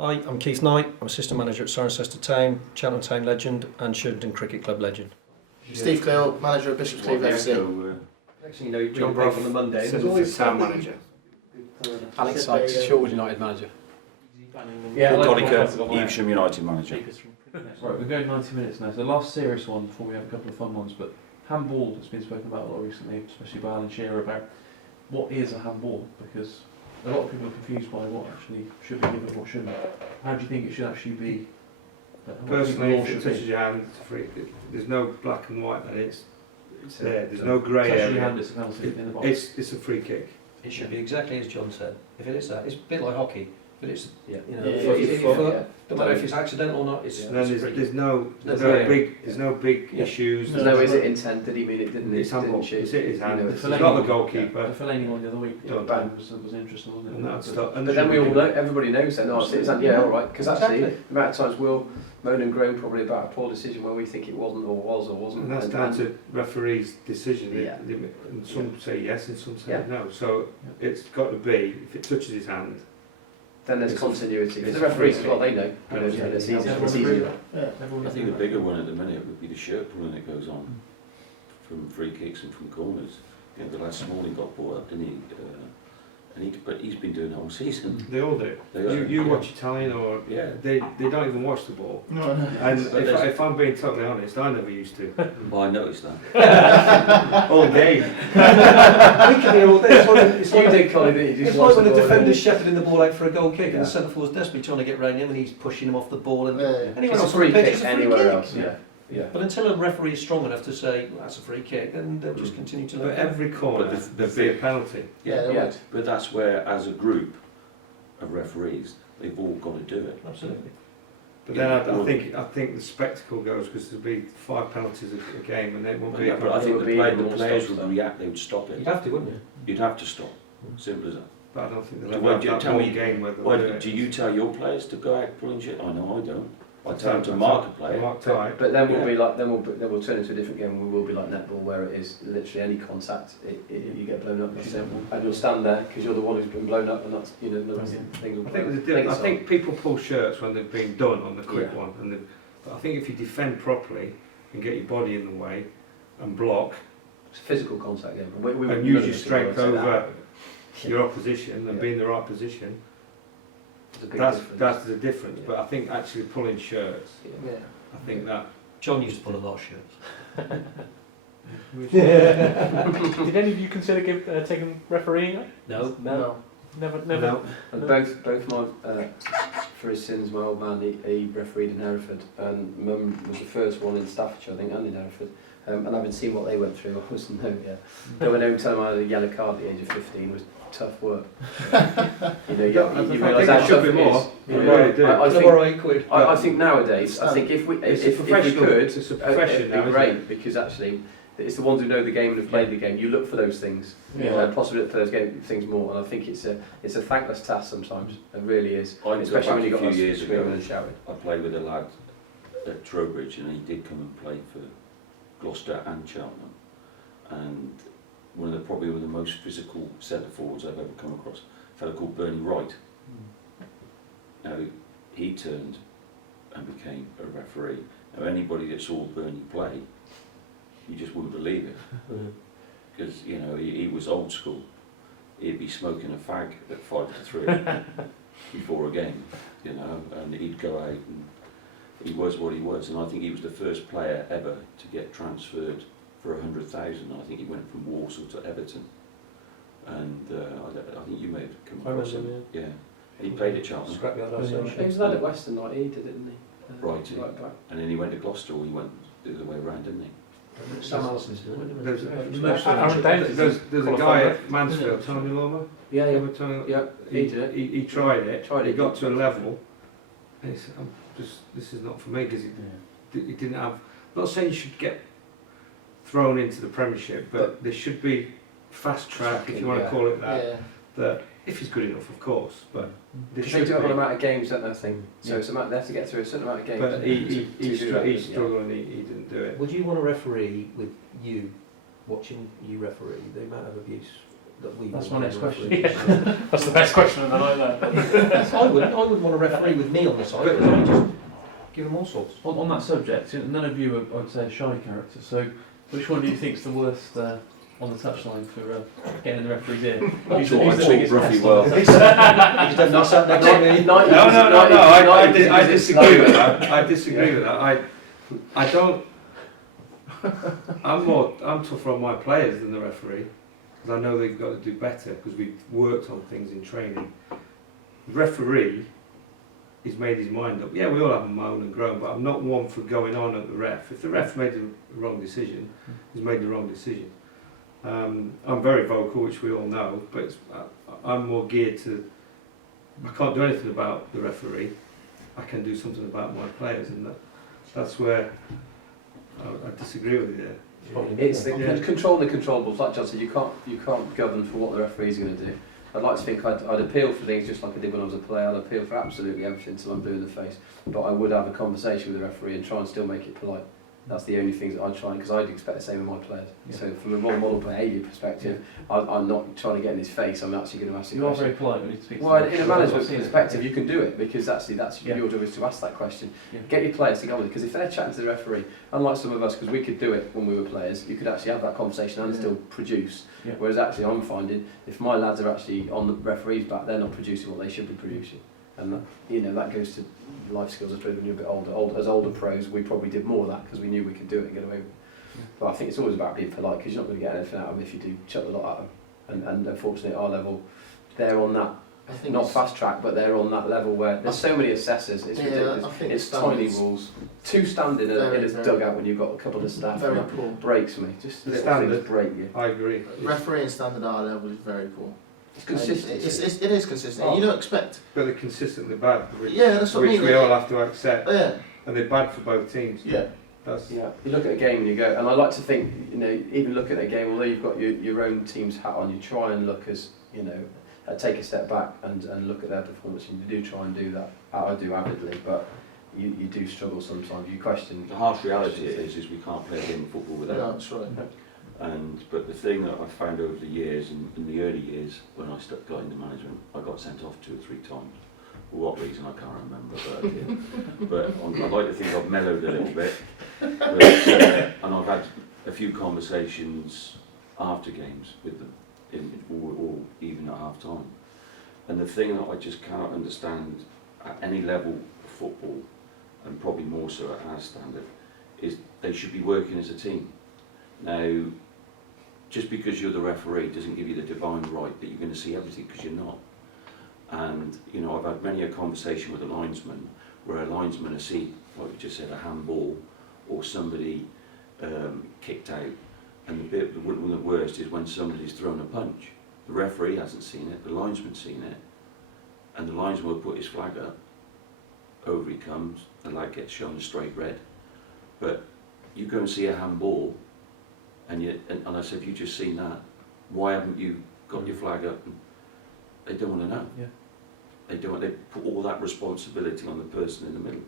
Hi, I'm Keith Knight. I'm assistant manager at Cirencester Town, Cheltenham Town legend and Sheridan Cricket Club legend. Steve Cleal, manager of Bishop's Cleeve FC. Next thing you know, you're John reading Brough, on the Monday. There's always town manager. Alex Sykes, Shortwood United manager. Yeah, Collicutt, Evesham United manager. Right, we're going 90 minutes now. So the last serious one before we have a couple of fun ones. But handball has been spoken about a lot recently, especially by Alan Shearer, about what is a handball, because a lot of people are confused by what actually should be given, what shouldn't. How do you think it should actually be? Personally, if it touches your hand, it's free. There's no black and white, and it's there. There's no grey Touching your area. hand, it's a penalty in the box. It's a free kick. It should be exactly as John said. If it is that, it's a bit like hockey. But it's, Yeah. you know, Yeah, if yeah, your foot, yeah. no matter if it's accidental or not, it's, And then it's a free there's no big Yeah. issues. No, is it intent? Did he mean it? Didn't It's it? Didn't handball. she? It's his hand. You know, It's Fellaini- not the goalkeeper. The Fellaini one the other week Don't was interesting, wasn't it? And that's not. But then we all know, everybody knows then, oh, it's yeah, all right, because actually, Exactly. the amount of times we'll moan and groan probably about a poor decision where we think it wasn't or was or wasn't. And that's down to referee's decision. Yeah. And some say yes and some say Yeah. no. So it's got to be, if it touches his hand, then there's It's- continuity. For it's the referees free as well, kick. they know. You know, Yeah. it's easy. Everyone It's agree easy. with that? Everyone I think agree the with bigger one at the minute would be the shirt pulling that goes on from free kicks and from corners. You know, the lad Smalling got brought up, didn't he? But he's been doing it all season. they all do. They are, You yeah. watch Italian or Yeah. they don't even watch the ball. No. And But if I'm being totally honest, I never used to. Well, I noticed that. All day. we can hear all this. It's You like, did, Colin, didn't you? it's like when the defender's shepherding the ball out for a goal kick Yeah. and the centre forward's desperately trying to get round him and he's pushing him off the ball. And anyone It's a else on the free pitch, kick it's a free anywhere kick. else, yeah. Yeah. But until a referee is strong enough to say well, that's a free kick, then they'll just continue to But look at it. every corner But there'd be a penalty. Yeah, they Yeah. would. But that's where, as a group of referees, they've all got to do it. Absolutely. But then I think the spectacle goes because there'd be 5 penalties a game and then won't But, be. yeah, but I It think would the, be the non-stop players would stuff. react, they would stop You'd it. have to, wouldn't you? You'd have to stop. Simple as that. But I don't think they'll So ever why have do you that tell whole me- game where they'll Why do it. do you tell your players to go out pulling shit? I know I don't. I tell them to mark a player. Mark tight. But then we'll Yeah. be like, then we'll turn into a different game. We will be like netball, where it is literally any contact, you get blown up. And you'll stand there because you're the one who's been blown up, and that's things will. I think people pull shirts when they've been done on the quick one, and but I think if you defend properly and get your body in the way and block It's a physical contact game. and use your strength over your opposition and be in the right position, that's the difference. But I think actually pulling shirts, Yeah. I think that. John used to pull a lot of shirts. Did any of you consider taking refereeing? No. No. Never. No. And both my, for his sins, my old man, he refereed in Hereford, and Mum was the first one in Staffordshire, I think, and in Hereford. And having seen what they went through, I wasn't no, yeah. Going home telling them I had a yellow card at the age of 15 was tough work. You know, you realise how tough it is. You really do. I Can I borrow £8? I think nowadays, I think if we could, it's a profession it'd now, be isn't great it? because actually it's the ones who know the game and have played the game. You look for those things, possibly look for those things more. And I think it's a thankless task sometimes. It really is, I go especially back when you a got few us years screaming ago. and shouting. I played with a lad at Trowbridge and he did come and play for Gloucester and Cheltenham, and one of the most physical centre forwards I've ever come across, a fellow called Bernie Wright. Now he turned and became a referee. Now anybody that saw Bernie play, you just wouldn't believe it, because you know he was old school. He'd be smoking a fag at 5 to 3 before a game, you know, and he'd go out and he was what he was, and I think he was the first player ever to get transferred for 100,000. I think he went from Walsall to Everton, and I think you may have come I across remember him. Yeah, he played at Cheltenham, Scrapyard He Association. was lad at Western like he did, didn't he? Right, Right back. and then he went to Gloucester, or he went the other way around, didn't he? Sam Allison's doing it. There's Aaron Davis. there's a guy at Mansfield, Tony Loma. Yeah, yeah. Tony, Yeah, he did it. he tried it. Tried He it. got to a level. And he said, this is not for me because he didn't have. I'm not saying you should get thrown into the Premiership, but there should be fast track, if you want to call it that. Yeah. That if he's good enough, of course, but there Because they should do have an be. amount of games, don't they? I think. So it's they have to get through a certain amount of games. But he do that, yeah. struggled and he didn't do it. Would you want a referee with you watching you referee? The amount of abuse that we. That's would my next want a question. referee. That's the best question, and I like that. I wouldn't want a referee with me on the side, because I just give them all sorts. On that subject, none of you are, I'd say, a shy character, so which one do you think's the worst on the touchline for getting in the referee's ear? I Who's talk the biggest Broughy pest well. on the touchline? He's definitely sat next to me. I disagree with that. I disagree with that. I don't. I'm tougher on my players than the referee, because I know they've got to do better, because we've worked on things in training. The referee, he's made his mind up. Yeah, we all have a moan and groan, but I'm not one for going on at the ref. If the ref made the wrong decision, he's made the wrong decision. I'm very vocal, which we all know, but I'm more geared to, I can't do anything about the referee, I can do something about my players, and that's where I disagree with you there. It's the controlling the controllables. Like John said, you can't govern for what the referee's going to do. I'd like to think I'd appeal for things just like I did when I was a player. I'd appeal for absolutely everything until I'm blue in the face. But I would have a conversation with the referee and try and still make it polite. That's the only things that I try, because I'd expect the same of my players. Yeah. So from a role model behaviour perspective, I'm not trying to get in his face. I'm actually going to ask the You are question. very polite when you speak to Well, them. in a management I've seen it. perspective, you can do it, because that's Yeah. your job is to ask that question. Yeah. Get your players together, because if they're chatting to the referee, unlike some of us, because we could do it when we were players, you could actually have that conversation and still produce. Yeah. Whereas actually, I'm finding if my lads are actually on the referee's back, they're not producing what they should be producing, and that goes to life skills. I suppose when you're a bit older, as older pros, we probably did more of that because we knew we could do it and get away with it. Yeah. But I think it's always about being polite, because you're not going to get anything out of them if you do chuck the lot at them. And unfortunately, at our level, they're on that. I think Not it's- fast track, but they're on that level where there's so many assessors. It's ridiculous. I think It's standards- tiny rules. Two standing in Very, a very- dugout when you've got a couple of staff. Very That poor. breaks me. Just The little standard. things break you. I agree. Refereeing standard at our level is very poor. It's consistency. It is consistent. Oh. You don't expect. But they're consistently bad, which, Yeah, that's what I which mean. we all have to accept, Yeah, and they're bad for both teams. yeah. That's Yeah, you look at a game and you go, and I like to think, even looking at a game, although you've got your own team's hat on, you try and look as, take a step back and look at their performance, and you do try and do that. I do avidly, but you do struggle sometimes. You question. The harsh reality is we can't play a game of football No, without. that's right. But the thing that I found over the years, in the early years when I got into management, I got sent off 2 or 3 times. For what reason I can't remember, but I did. But I like to think I've mellowed a little bit. But, and I've had a few conversations after games with them, or even at half time. And the thing that I just cannot understand at any level of football, and probably more so at our standard, is they should be working as a team. Now, just because you're the referee doesn't give you the divine right that you're going to see everything, because you're not. And I've had many a conversation with a linesman where a linesman has seen, like we just said, a handball or somebody kicked out, and one of the worst is when somebody's thrown a punch. The referee hasn't seen it, the linesman's seen it, and the linesman will put his flag up. Over he comes, the lad gets shown a straight red. But you go and see a handball, and I said, have you just seen that? Why haven't you got your flag up? And they don't want to know. Yeah. They don't. They put all that responsibility on the person in the middle.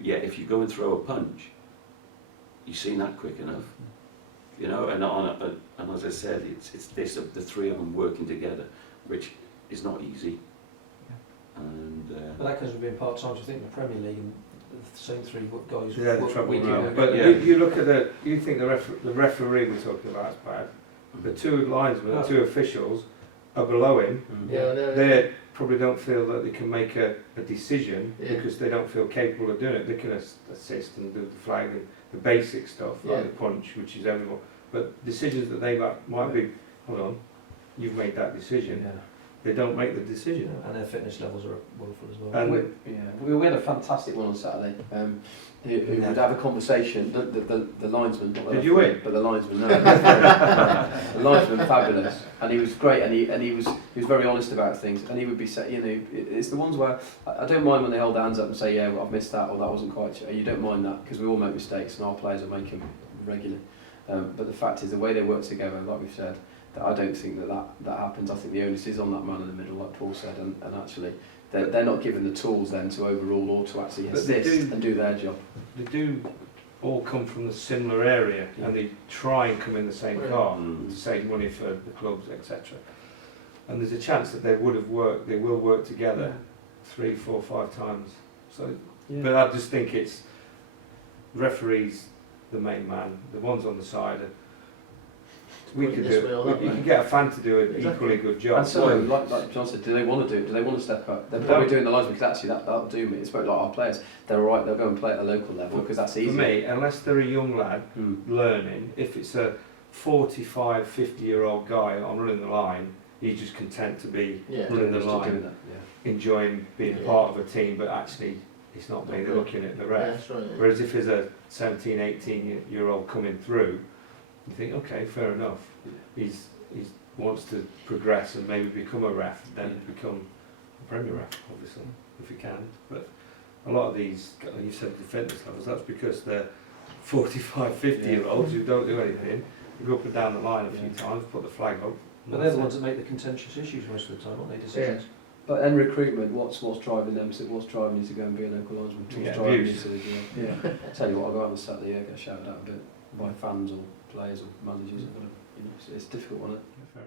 Yet if you go and throw a punch, you've seen that quick enough. And as I said, it's this of the 3 of them working together, which is not easy. Yeah. And But that comes from being part-time, I think, in the Premier League, and the same 3 guys. yeah, the work trouble week in, now. week But out. Yeah. you look at you think the referee we're talking about is bad. The 2 linesmen, the 2 officials are below him. Yeah, They probably don't feel that they can make a decision Yeah. because they don't feel capable of doing it. They can assist and do the flag and the basic stuff, like Yeah. the punch, which is everyone. But decisions that they might be, hold on, you've made that decision. Yeah. They don't make the decision. And their fitness levels are woeful as well. And We had a fantastic one on Saturday. Who would have a conversation. The linesman. not the Did you referee, win? But the linesman. No, the linesman, fabulous, and he was great, and he was very honest about things, and he would be saying, it's the ones where I don't mind when they hold their hands up and say, yeah, well, I've missed that, or that wasn't quite. You don't mind that, because we all make mistakes, and our players will make them regularly. But the fact is, the way they work together, like we've said, that I don't think that happens. I think the onus is on that man in the middle, like Paul said, and actually they're not given the tools then to overrule or to actually But they assist do- and do their job. they do all come from the similar area and they try and come in the same car to save money for the clubs, etc. And there's a chance that they will work together 3, 4, 5 times. So, but I just think it's referees, the main man, the ones on the side. We could do it. You can get a fan to do an equally good job. And so, like John said, do they want to do it? Do they want to step up? They're probably doing the linesman because actually that'll do me. It's about like our players. They're alright. They'll go and play at a local level because that's easy. For me, unless they're a young lad learning, if it's a 45, 50-year-old guy on running the line, he's just content to be running the line, doing that, enjoying being part of a team, but actually it's not me. They're looking at the ref. Right, Whereas if there's a 17, 18-year-old coming through, you think, okay, fair enough. He wants to progress and maybe become a ref, then become a Premier ref, obviously, if he can. But a lot of these, like you said, the fitness levels, that's because they're 45, 50-year-olds who don't do anything. They go up and down the line a few times, put the flag up. But they're the ones that make the contentious issues most of the time, aren't they? Decisions. But in recruitment, what's driving them? What's driving you to go and be a local linesman? What's driving you to tell you what, I'll go out on Saturday, get shouted at a bit by fans or players or managers or whatever. It's a difficult one, isn't it? Very.